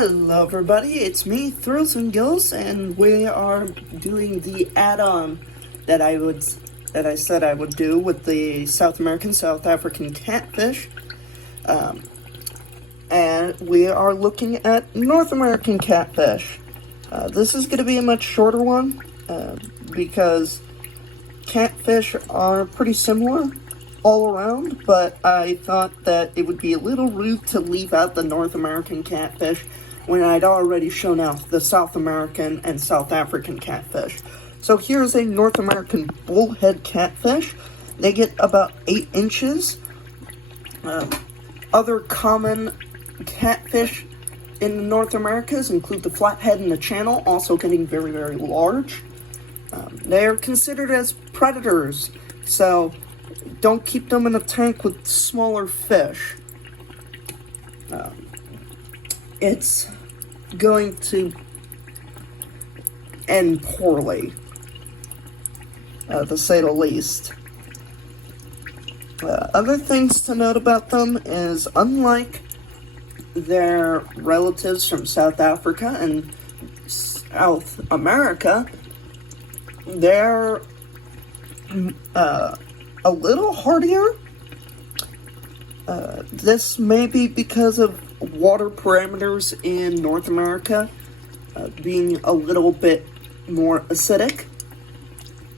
Hello everybody, it's me, Thrills and Gills, and we are doing the add-on that I said I would do with the South American, South African catfish. And we are looking at North American catfish. This is going to be a much shorter one, because catfish are pretty similar all around, but I thought that it would be a little rude to leave out the North American catfish when I'd already shown out the South American and South African catfish. So here's a North American bullhead catfish. They get about 8 inches. Other common catfish in North Americas include the flathead and the channel, also getting very, very large. They are considered as predators, so don't keep them in a tank with smaller fish. It's going to end poorly, to say the least. Other things to note about them is, unlike their relatives from South Africa and South America, they're a little hardier. This may be because of water parameters in North America being a little bit more acidic.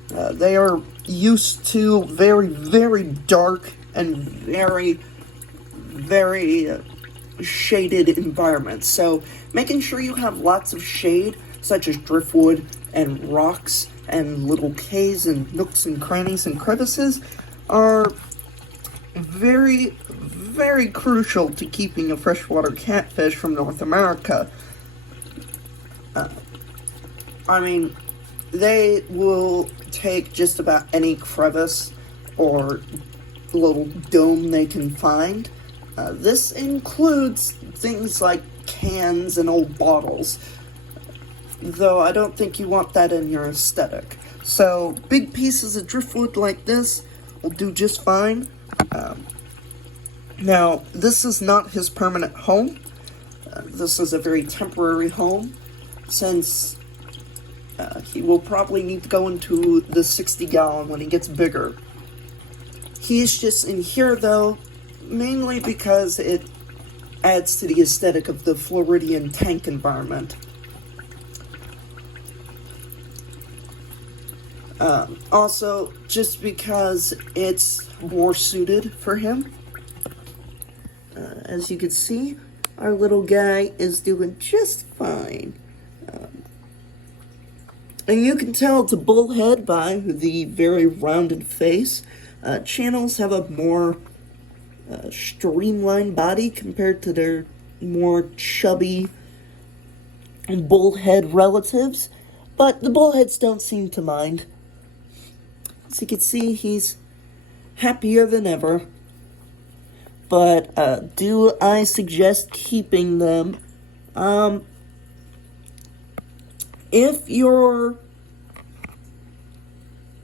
They are used to very, very dark and very, very shaded environments. So making sure you have lots of shade, such as driftwood and rocks and little caves and nooks and crannies and crevices, are very, very crucial to keeping a freshwater catfish from North America. I mean, they will take just about any crevice or little dome they can find. This includes things like cans and old bottles, though I don't think you want that in your aesthetic. So big pieces of driftwood like this will do just fine. Now, this is not his permanent home. This is a very temporary home, since he will probably need to go into the 60-gallon when he gets bigger. He's just in here, though, mainly because it adds to the aesthetic of the Floridian tank environment. Also, just because it's more suited for him. As you can see, our little guy is doing just fine. And you can tell it's a bullhead by the very rounded face. Channels have a more streamlined body compared to their more chubby bullhead relatives, but the bullheads don't seem to mind. As you can see, he's happier than ever. But do I suggest keeping them? If you're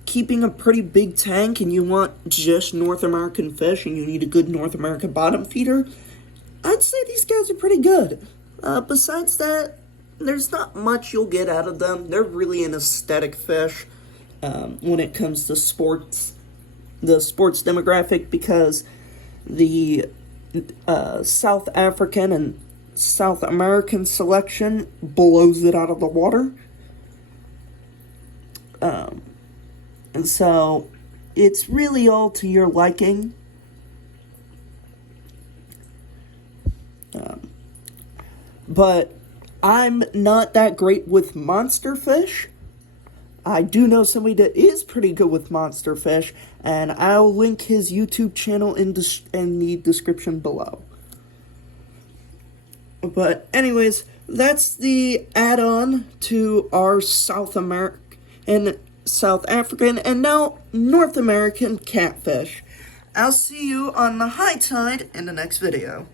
keeping a pretty big tank and you want just North American fish and you need a good North American bottom feeder, I'd say these guys are pretty good. Besides that, there's not much you'll get out of them. They're really an aesthetic fish when it comes to sports, the sports demographic, because the South African and South American selection blows it out of the water. And so it's really all to your liking. But I'm not that great with monster fish. I do know somebody that is pretty good with monster fish, and I'll link his YouTube channel in the description below. But anyways, that's the add-on to our South American, South African, and now North American catfish. I'll see you on the high tide in the next video.